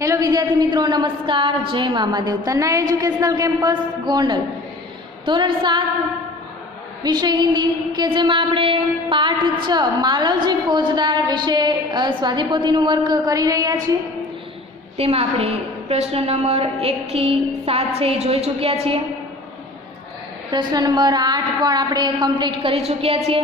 Hello विद्यार्थी मित्रों, नमस्कार। जय महादेव। तन्ना एज्युकेशनल केम्पस गोंडल धोरण 7 विषय हिंदी के जेमां आपणे पाठ 6 मालवजी फौजदार विषे स्वाधीपोथीनुं वर्क करी रह्या छीए। तेमां आपणे प्रश्न नंबर 1 થી 7 छे जोई चूक्या छीए। प्रश्न नंबर 8 पण आपणे कम्प्लीट करी चूक्या छीए।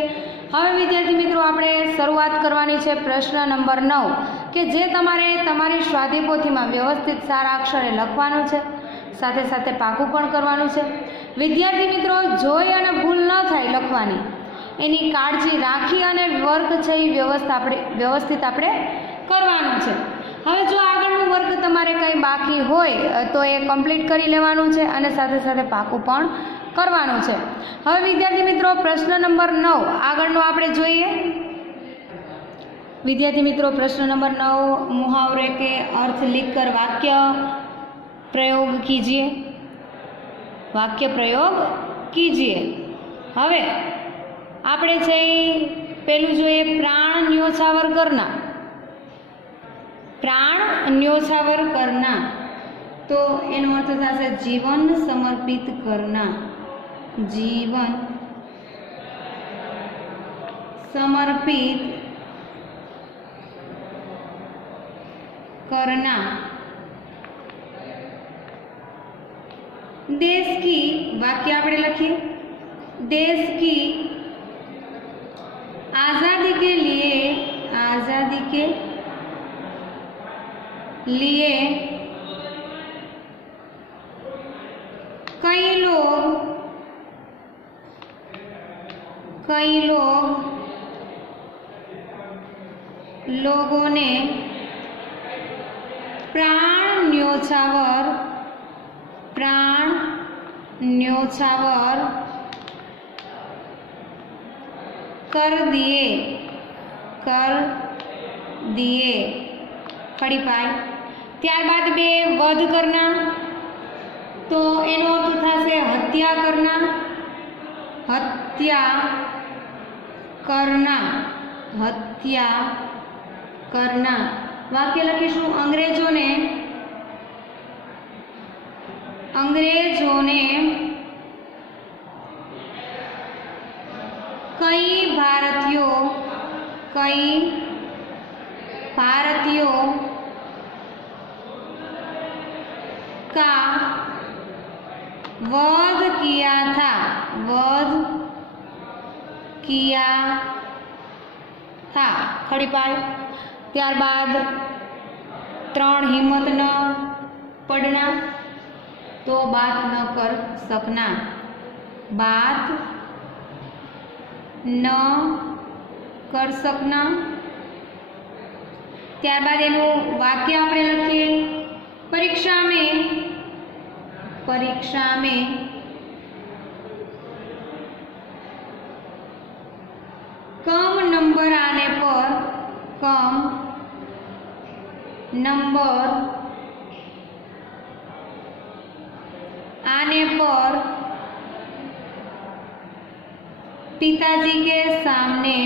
हवे विद्यार्थी मित्रों आपणे शरूआत करवानी छे प्रश्न नंबर 9 के जे तमारे तमारी स्वाधीपोथीमां व्यवस्थित सारा अक्षरे लखवानुं छे, साथे साथे पाकું पण करवानुं छे। विद्यार्थी मित्रों जोई अने भूल न थाय लखवानी एनी काळजी राखी अने वर्क छे ई व्यवस्थित आपणे करवानुं छे। हवे जो आगळनुं वर्क तमारे कंई बाकी होय तो ए कम्प्लीट करी लेवानुं छे अने साथे साथे पाकું पण करवानुं छे। हवे विद्यार्थी मित्रों प्रश्न नंबर 9 आगळनो आपणे जोईए। विद्यार्थी मित्रों प्रश्न नंबर 9 मुहावरे के अर्थ लिखकर वाक्य प्रयोग कीजिए। वाक्य प्रयोग कीजिए। हवे आपणे छे पेलुं जोईए प्राण न्योछावर करना। प्राण न्योछावर करना तो एनो अर्थ थशे जीवन समर्पित करना। जीवन समर्पित करना। देश की वाक्य आपणे लखीए। देश की आज़ादी के लिए कई लोगों ने प्राण न्योछावर कर दिए। खड़ी पाई। त्यारबाद बे वध करना तो एनो अर्थ थशे हत्या करना। हत्या करना। वाक्य लखीशुं अंग्रेजों ने कई भारतीयों का वध किया था। खड़ी पाई। त्यारबाद 3 हिम्मत न पड़ना तो बात न कर सकना। बात न कर सकना। त्यारबाद एनु वाक्य आपणे लखीए परीक्षा में कम नंबर आने पर पिताजी के सामने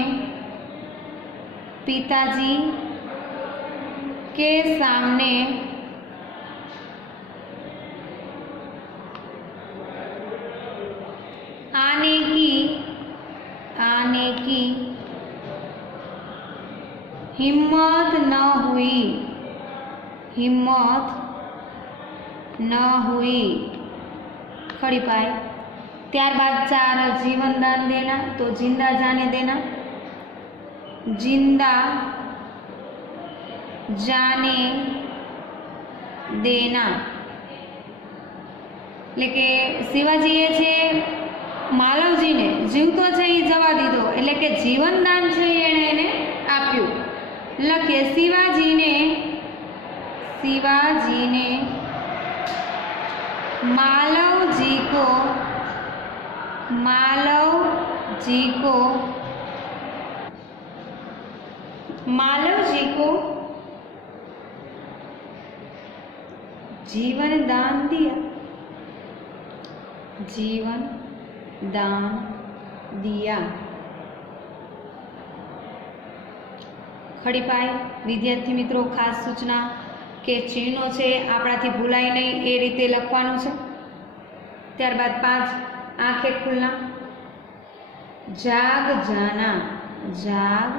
आने की हिम्मत न हुई। खड़ी पाई। त्यारबाद 4 जीवन दान देना तो जिंदा जाने देना। जिंदा जाने देना એટલે કે શિવાજીએ છે માલવજીને જીવતો છે એ જવા દીધો, એટલે કે જીવનદાન છે એણે એને આપ્યું। લખીએ શિવાજીને मालवजी को जीवन दान दिया। खड़ी पाई। विद्यार्थी मित्रों खास सूचना કે ચિહ્નો છે આપણાથી ભૂલાય નહીં એ રીતે લખવાનું છે। ત્યારબાદ 5 આંખે ખુલના, જાગ જાના, જાગ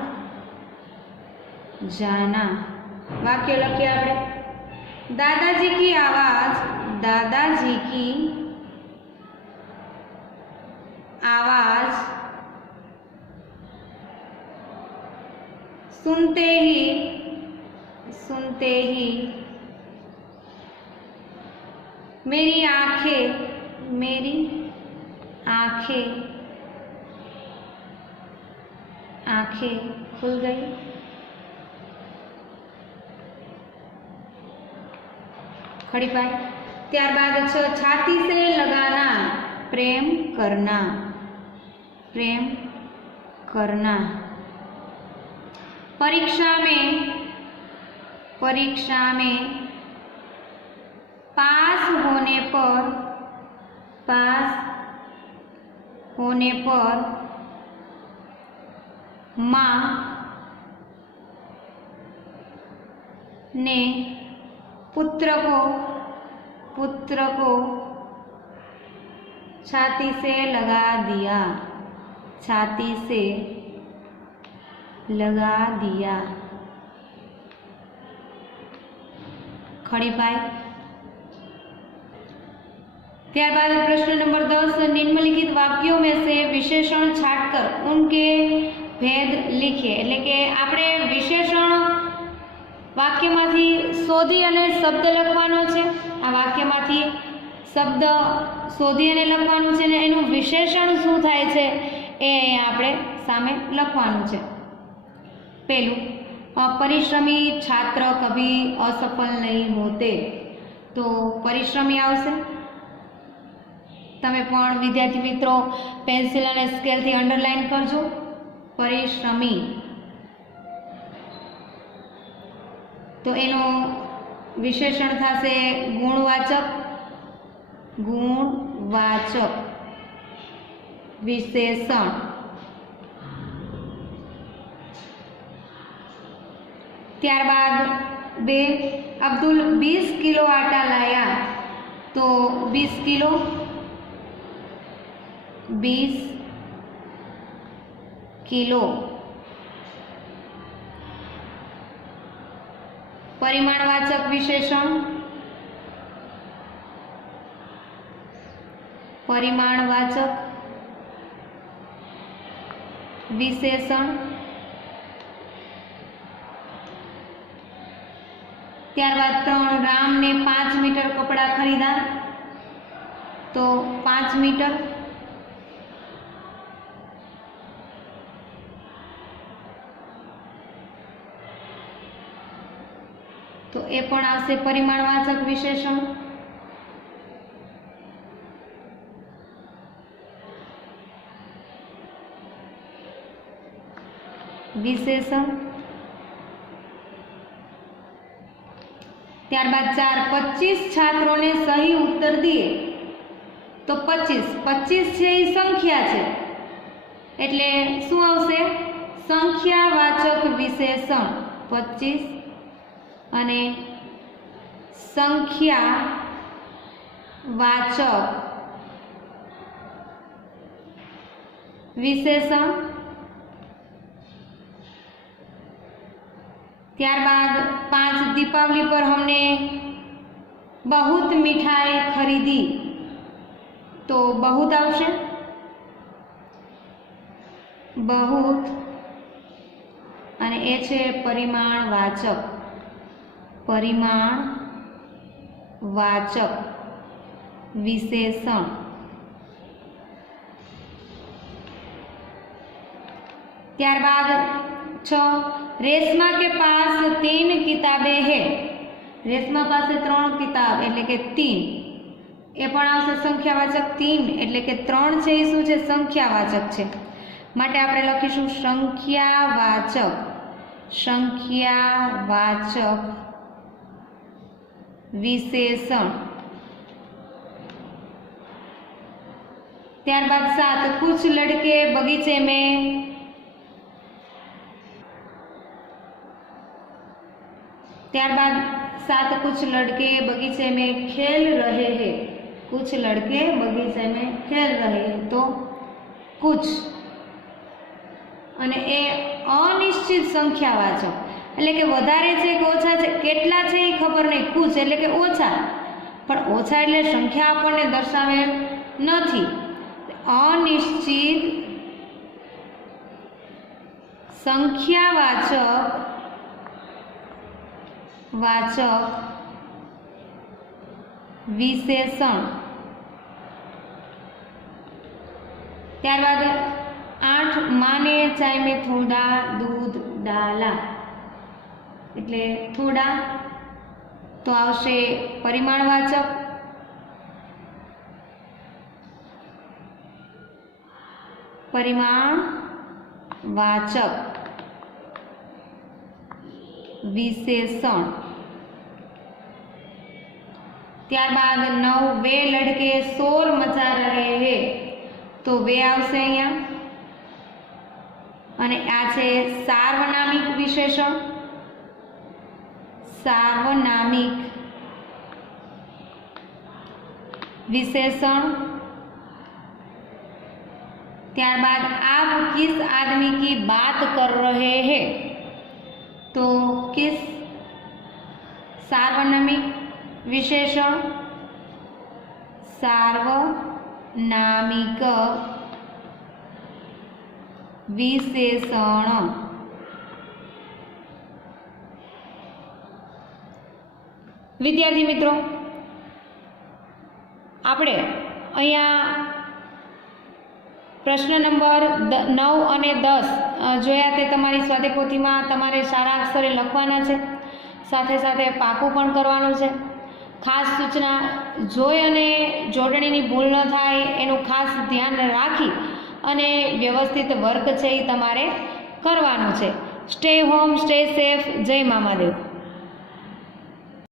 जाना। वाक्य लखिए आपणे, दादाजी की आवाज, दादाजी की आवाज सुनते ही मेरी आंखें खुल गई। खड़ी पाई। त्यारबाद 6 छाती से लगाना, प्रेम करना, प्रेम करना। परीक्षा में पास होने पर माँ ने पुत्र को छाती से लगा दिया, छाती से लगा दिया। खड़ी पाई। त्यारबाद प्रश्न नंबर 10, निम्नलिखित वाक्यों में से विशेषण छांटकर उनके भेद लिखिए। એટલે કે આપણે વિશેષણ વાક્યમાંથી શોધી અને શબ્દ લખવાનો છે। આ વાક્યમાંથી શબ્દ શોધી અને લખવાનું છે ને એનું વિશેષણ શું થાય છે એ અહીંયા આપણે સામે લખવાનું છે। પહેલું, परिश्रमी छात्र कभी असफल नहीं होते, तो परिश्रमी आवशे। तमे पण विद्यार्थी मित्रों पेन्सिल अने स्केल थी अंडरलाइन करजो, परिश्रमी। तो एनो विशेषण थशे गुणवाचक, गुणवाचक विशेषण। त्यारबाद 2, अब्दुल 20 किलो आटा लाया, तो 20 किलो, 20 किलो। परिमाणवाचक विशेषण, परिमाणवाचक विशेषण। त्यारबाद 3, राम ने 5 मीटर कपड़ा खरीदा, तो 5 मीटर। तो ए पण आवशे परिमाणवाचक विशेषण। विशेषण। त्यारबाद 4, 25 छात्रों ने सही उत्तर दिए, तो 25 छे ई संख्या छे एटले शुं आवशे संख्यावाचक विशेषण 25 अने संख्यावाचक विशेषण। त्यारबाद 5, दीपावली पर हमने बहुत मिठाई खरीदी, तो बहुत आवशे, बहुत अने ए छे परिमाणवाचक, परिमाणवाचक विशेषण। त्यारबाद 6, रेशमा के पास 3 किताबें है, रेशमा पास 3 किताब एटले के 3। ए पण आवशे संख्यावाचक 3 एटले के 3 छे ई शुं छे संख्यावाचक छे, माटे आपणे लखीशुं संख्यावाचक, संख्यावाचक विशेषण। त्यारबाद 7, कुछ लड़के बगीचे में त्यारबाद साथ कुछ लड़के बगीचे में खेल रहे हैं। कुछ लड़के बगीचे में खेल रहे हैं तो कुछ અને એ અનિશ્ચિત સંખ્યાવાચક એટલે કે વધારે છે કે ઓછા છે, કેટલા છે એ ખબર નહીં, કુછ એટલે કે ઓછા, પણ ઓછા એટલે સંખ્યા આપણને દર્શાવેલ નથી. અનિશ્ચિત સંખ્યાવાચક વિશેષણ. ત્યારબાદ 8 माने चाय में थोड़ा दूध डाला એટલે થોડા તો આવશે પરિમાણવાચક. પરિમાણવાચક વિશેષણ. ત્યારબાદ 9 वे लड़के शोर मचा रहे हैं तो वे આવશે અહીંયા અને આ છે સાર્વનામિક વિશેષણ. સાર્વનામિક विशेषण. ત્યારબાદ आप किस आदमी की बात कर रहे हैं तो किस सार्वनामिक विशेषण. सार्वनामिक विशेषण. विद्यार्थी मित्रों આપણે અહીંયા પ્રશ્ન નંબર 9 અને 10 જોયા. તે તમારી સ્વાધ્યાયપોથીમાં તમારે સારા અક્ષરે લખવાના છે, સાથે સાથે પાકું પણ કરવાનું છે. ખાસ સૂચના, જોઈ અને જોડણીની ભૂલ ન થાય એનું ખાસ ધ્યાન રાખી અને વ્યવસ્થિત વર્ક છે એ તમારે કરવાનું છે. Stay home, stay safe. જય મામાદેવ.